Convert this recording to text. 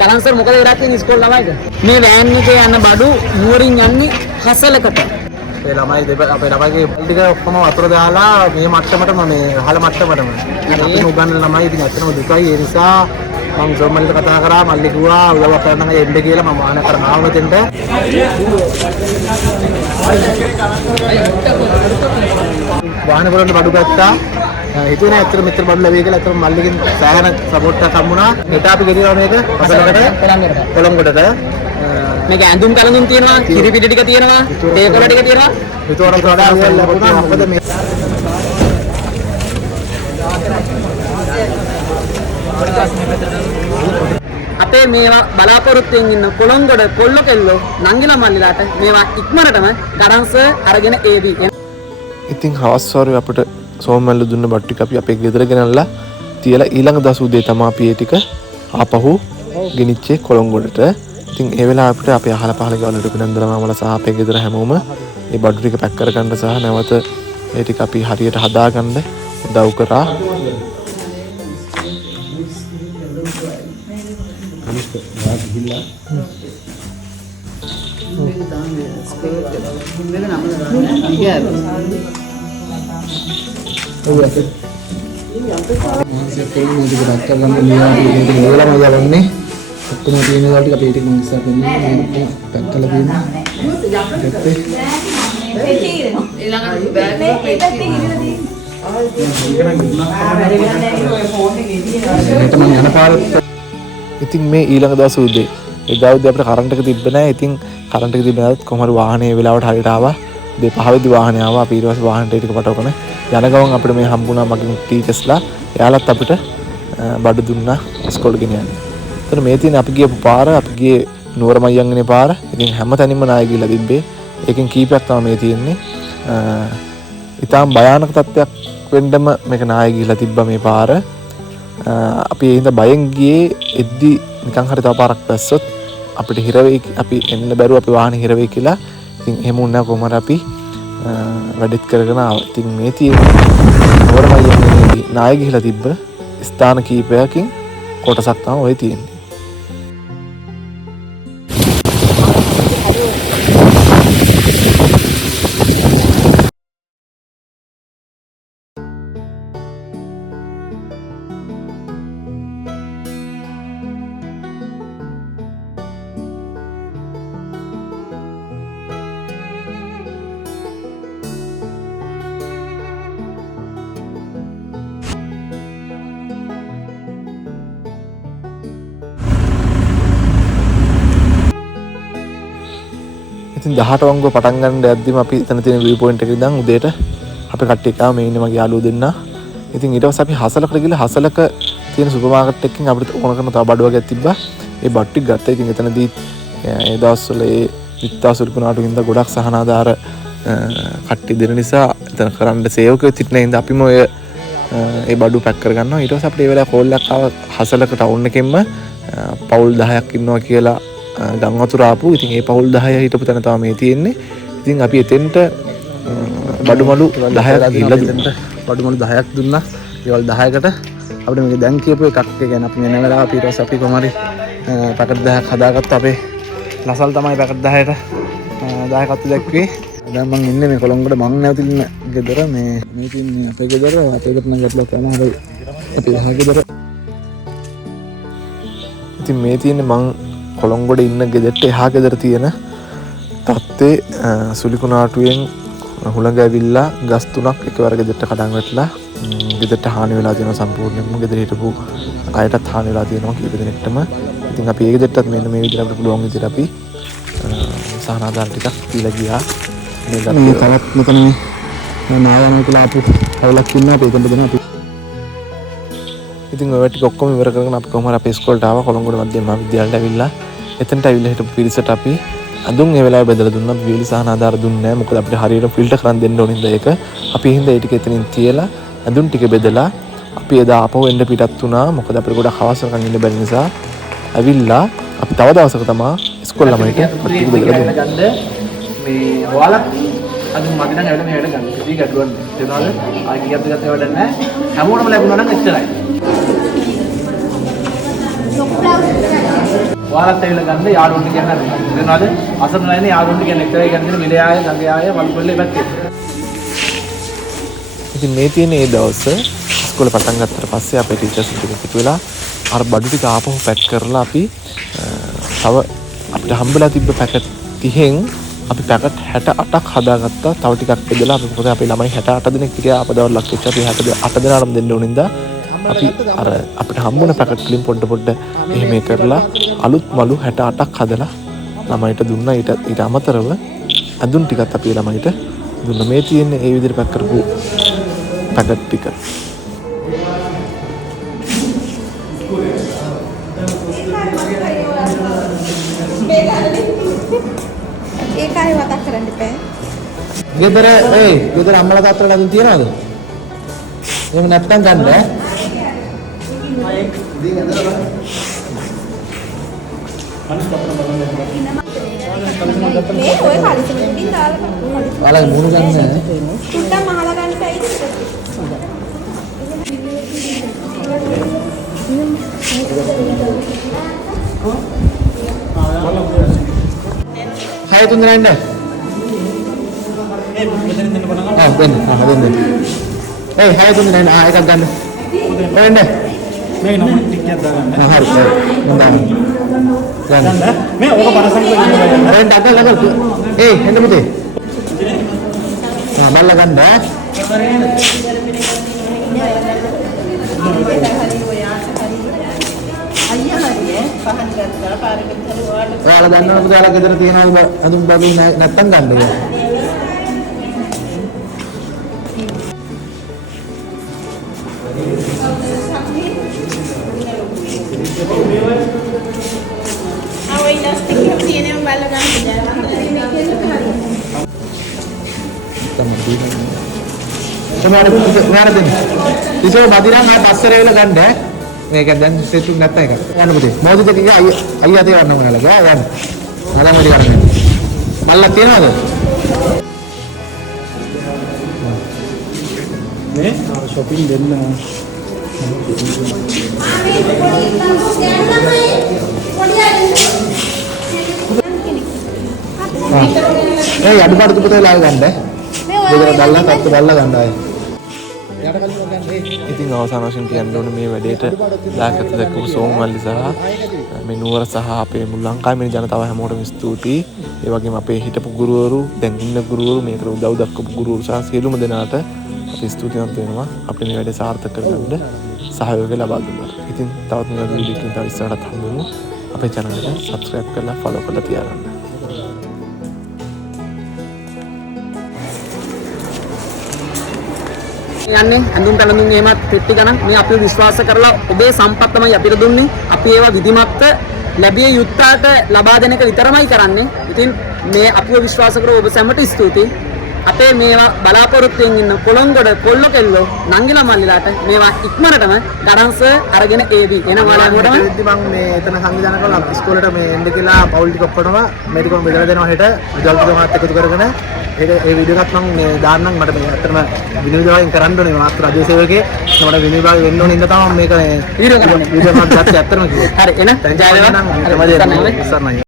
තරන් සර් මොකද වෙලා තියෙන්නේ ඉස්කෝල ළමයිද? මේ වෑන් එකේ යන බඩු නුවරින් යන්නේ හසලකට. ඒ ළමයි අපේ ළමයිගේ ටික ඔක්කොම වතුර දාලා මේ මට්ටමටම මේ හල මට්ටමටම අපි උගන්වන ළමයි ඉතින් ඇත්තටම දුකයි ඒ නිසා මම සෝමල්ලිට කතා කරා මල්ලි කිව්වා උදව් කරන්න එන්න කියලා මම ආන කර ආව මෙතෙන්ට වාහන වලට බඩු ගත්තා හිතුවේ නෑ ඇත්තට මෙච්චර බඩු ලැබෙයි කියලා. ඇත්තට මල්ලිගෙන් සෑහෙන සපෝට් එකක් හම්බුණා. හෙට අපි ගෙනියනවා මේක හසලකට කොළඹකට මේක ඇඳුම් කලඳුම් තියෙනවා, කිරි පිටි ටික තියෙනවා, තේ කොළ ටික තියෙනවා. ඒතකොට වඩා ලැබුණා. මොකද මේ අපේ මේවා බලාපොරොත්තුෙන් ඉන්න කොළඹගොඩ කොල්ල කෙල්ලෝ නංගිලා මල්ලිලාට මේවා ඉක්මනටම තරන්ස අරගෙන ඒවි. ඉතින් හවස් වරුවේ අපිට සෝමමල්ලු දුන්න බට් ටික අපි අපේ ගෙදර ගෙනල්ලා තියලා ඊළඟ දවස් උදේ තමයි අපි ඒ ටික ආපහු ගෙනිච්චේ කොළඹගොඩට. ඉතින් ඒ වෙලාව අපිට අපේ අහල පහල ගෙවල් වලට පිනන්දලා මාමලා සහ අපේ ගෙදර හැමෝම මේ බඩු ටික පැක් කරගන්න සහ නැවත ඒ ටික අපි හරියට හදාගන්න උදව් කරා. ඉතින් මේ ඊළඟ දවස් උදේ එදා උදේ අපිට කරන්ට් එක තිබ්බ නැහැ. ඉතින් කරන්ට් එක තිබ්බ නැත්නම් කොහමද වාහනේ වෙලාවට හරියට ආවා. 2:05 වාහනේ ආවා. අපි ඊට පස්සේ වාහනේට ටික පටවගෙන යන ගමන් අපිට මේ හම්බුණා මගේ ටීචර්ස්ලා. එයාලත් අපිට බඩු දුන්නා ඉස්කෝලේ ගෙනියන්න. එතන මේ තියෙන අපි ගියපු පාර අපි ගියේ නුවර මයංගනේ පාර. ඉතින් හැම තැනින්ම නාය ගිහලා තිබ්බේ. ඒකෙන් කීපයක් තමයි මේ තියෙන්නේ. ඊටාම් භයානක තත්ත්වයක් වෙන්නම මේක නාය ගිහලා තිබ්බා මේ පාර. අපි ඒ හින්දා බයෙන් ගියේ එද්දි නිකන් හරි තව පාරක් පැස්සොත් අපිට හිර වෙයි අපි එන්න බැරුව අපි වාහනේ හිර වෙයි කියලා. ඉතින් එහෙම වුණා කොහමද අපි වැඩිත් කරගෙන ආවා. ඉතින් මේ තියෙන්නේ නෝරමයියන්ගේ නාය ගිහලා තිබ්බ ස්ථාන කීපයකින් කොටසක් තමයි ඔය තියෙන්නේ. ඉතින් 18 වංගුව පටන් ගන්න යද්දිම අපි එතන තියෙන view point එකේ ඉඳන් උදේට අපි කට්ටිය ආව මේ ඉන්නේ මගේ යාළුවෝ දෙන්නා. ඉතින් ඊට පස්සේ අපි හසලකට ගිහලා හසලක තියෙන සුපර් මාකට් එකකින් අපිට ඕන කරන තව බඩු වර්ගයක් තිබ්බා. ඒ බඩු ටික ගත්තා. ඉතින් එතනදී ඒ දවස්වල ඒ විත්තාසුල්කුණාටු හින්දා ගොඩක් සහනාදාර කට්ටිය දෙන නිසා එතන කරන්න සේවකයෝ සිටින හින්දා අපිම ඔය ඒ බඩු පැක් කරගන්නවා. ඊට පස්සේ අපිට ඒ වෙලාවේ කෝල් එකක් ආව හසලක ටවුන් එකෙන්ම පවුල් 10ක් ඉන්නවා කියලා ගම් වතුර ආපු. ඉතින් ඒ පවුල් 10 හිටපු තැන තමයි මේ තියෙන්නේ. ඉතින් අපි එතෙන්ට බඩුමලු 10ක් ගිහිල්ලා දුන්නා. බඩුමලු 10ක් දුන්නා. ඒවල් 10කට අපිට මේක දැන් කියපු එකක් ගැන අපි යන වෙලාව අපි ඊට පස්සේ අපි කොහමරි පැකට් 10ක් හදාගත්තා. අපේ ලසල් තමයි පැකට් 10ට 10 කත්තු දැක්කේ. දැන් මම ඉන්නේ මේ කොළඹට මං නැවතින ගෙදර මේ තින්නේ අපේ ගෙදර අපේකට නම් ගැටලුවක් නැහැ. හරි අපේ හා ගෙදර. ඉතින් මේ තියෙන්නේ මං කොළඹට ඉන්න ගෙදරට එහා ගෙදර තියෙන තත්ත්වේ සුලිකුණාටුවෙන් හුළඟ ඇවිල්ලා ගස් 3ක් එකවර ගෙදරට කඩන් වැටලා ගෙදරට හානි වෙලා තියෙනවා. සම්පූර්ණයෙන්ම ගෙදර හිටපු අයටත් හානි වෙලා තියෙනවා කීප දෙනෙක්ටම. ඉතින් අපි ඒ ගෙදරටත් මෙන්න මේ විදිහට අපිට පුළුවන් විදිහට අපි සහනාදාර ටිකක් දීලා ගියා. මේ තවත් මෙතන නායනා කියලා අපු කවුලක් ඉන්නවා අපි එතනට දෙනවා අපි. ඉතින් ඔය ටික ඔක්කොම ඉවර කරගෙන අපි කොහොමද අපේ ඉස්කෝලේට ආවා. කොළඹ මධ්‍යම මහාවිද්‍යාලයට ඇවිල්ලා එතනට ඇවිල්ලා හිටපු පිරිසට අපි අඳුන් ඒ වෙලාවේ බෙදලා දුන්නා. අපි වීලි සහනාදාර දුන්නේ නැහැ. මොකද අපිට හරියට ෆිල්ටර් කරන් දෙන්න ඕන හින්දා ඒක. අපි හින්දා ඒ ටික එතනින් තියලා අඳුන් ටික බෙදලා අපි එදා ආපහු එන්න පිටත් වුණා. මොකද අපිට ගොඩක් අවශ්‍යකම් ඉන්න බැරි නිසා ඇවිල්ලා අපි තව දවසක තමයි ඉස්කෝල ළමයිට ටික බෙදලා දුන්නේ. මේ ඔයාලා අඳුන් මදිනම් ඇවිල්ලා මේ වැඩ ගන්න. කිසි ගැටලුවක් නැහැ. ඒනවල ආයි කීයක් දෙකක් වැඩ නැහැ. හැමෝටම ලැබුණා නම් එච්චරයි. ඔයාලත් ඇවිල්ලා ගන්න යාළුවන්ට කියන්න හරි. මොනවද? අසරණ නැන්නේ යාළුවන්ට කියන්න එක්තරා ගන්න දෙන මිලේ ආයේ ගඟේ ආයේ වල්පොල්ලේ පැත්තේ. ඉතින් මේ තියෙන ඒ දවස් ඉස්කෝලේ පටන් ගත්තට පස්සේ අපේ ටීචර්ස් ටික එකතු වෙලා අර බඩු ටික ආපහු පැක් කරලා අපි තව අපිට හම්බෙලා තිබ්බ පැකට් 30න් අපි පැකට් 68ක් හදාගත්තා. තව ටිකක් බෙදලා අපි මොකද අපේ ළමයි 68 දෙනෙක් හිටියා අපදවල් ලක් වෙච්ච අපි 68 දෙනාටම දෙන්න ඕන නිසා අපි අර අපිට හම්බුන පැකට් වලින් පොඩ එහෙම කරලා අලුත් මලු 68ක් හදලා ළමයිට දුන්නා. ඊට අමතරව අඳුන් ටිකත් අපි ළමයිට දුන්නා. මේ තියෙන ඒ විදිහට පැක් කරපු පැකට් ටික. ඒකයි වතක් කරන්න එපා. ගෙදර අම්මලා තාත්තලා අඳුන් තියනවද? එහෙම නැත්තම් ගන්න ඈ. මේ ඔය කලිසමකින් දාලා ඔයාලා මුණු ගන්න තුට්ටක් මහලා ගන්න සයිස්. හය තුන් දෙනා ඉන්න. දෙන්න. හය තුන් දෙනා ඉන්න. එකක් ගන්න. වෙන්න. මේ නම් ටිකක් දාගන්න. හරි. ගන්න. මේ ඕක 50ක් වෙන්න. වෙන්න අකල්. එන්න පුතේ. මල්ල ගන්න. ඔයාලා දන්නවද ඔයාලා ගෙදර තියනවද අඳුම් බබු නැත්තම් ගන්න ඕනේ. ආවයි ඉලාස්ටික් එක තියෙනවා බලලා ගන්න. ඔයාලා දෙන්න. ඉතින් මදිනම් ආ පස්සර වෙලා ගන්න ඈ. මේක දැන් සෙට් නැත්තම් එක. යන්න පුතේ. මොකද ටික අයියා තේ වන්න ඕනලා ගා යන්න. අදම වැඩි කරන්න. මල්ලක් තියනවද? මේ shopping දෙන්න. අඩුපාඩු පුතේ ලා ගන්න ඈ. ගෙදර දැල්ලා තත්ත දැල්ලා ගන්න ආයේ. ඉතින් අවසාන වශයෙන් කියන්න ඕනේ මේ වැඩේට දායකත්ව දක්වපු සෝමමල්ලි සහ මේ නුවර සහ අපේ මුළු ලංකාවේ ජනතාව හැමෝටම ස්තුතියි. ඒ වගේම අපේ හිටපු ගුරුවරු, දැන් ඉන්න ගුරුවරු, මේකට උදව් දක්වපු ගුරුවරු සහ සියලුම දෙනාට අපි ස්තුතිවන්ත වෙනවා. අපේ මේ වැඩේ සාර්ථක කරගන්න සහයෝගය ලබා දුන්නා. ඉතින් තවත් මේ වීඩියෝ එකකින් තව ඉස්සරහට හම්බෙමු. අපේ channel එක subscribe කරලා follow කරලා තියාගන්න. යන්නේ ඇඳුම් පැළඳුම් එහෙමත් පෙට්ටි ගණන් මේ අපිව විශ්වාස කරලා ඔබේ සම්පත් තමයි අපිට දුන්නේ. අපි ඒවා විධිමත්ව ලැබිය යුත්තට ලබා දෙන එක විතරමයි කරන්නේ. ඉතින් මේ අපිව විශ්වාස කරව ඔබ සැමට ස්තුතියි. අපේ මේවා බලාපොරොත්තුෙන් ඉන්න කොළොංගොඩ කොල්ල කෙල්ලෝ නංගිලා මල්ලිලාට මේවා ඉක්මනටම ගඩන්ස අරගෙන ඒවි. එනවා ළමෝටම ඉතින් මම මේ එතන සංවිධානය කළා ඉස්කෝලේට මේ එන්න කියලා පවුල් ටික ඔක්කොටම මේක බෙදලා දෙනවා හෙට විදුහල් ටික මාත් එකතු කරගෙන ඒ වීඩියෝ එකත් මම මේ දාන්නම්. මට මේ අතරම විනිවිදයෙන් කරන්න ඕනේ මාත් රාජ්‍ය සේවකේ මට විනිවිදය වෙන්න ඕනේ ඉඳ තමයි මේක වීඩියෝ කරන්නේ. වීඩියෝ එකක් ගත්තේ අතරම කිව්වා. හරි එන ජය වේවා. ඉස්සරණයි.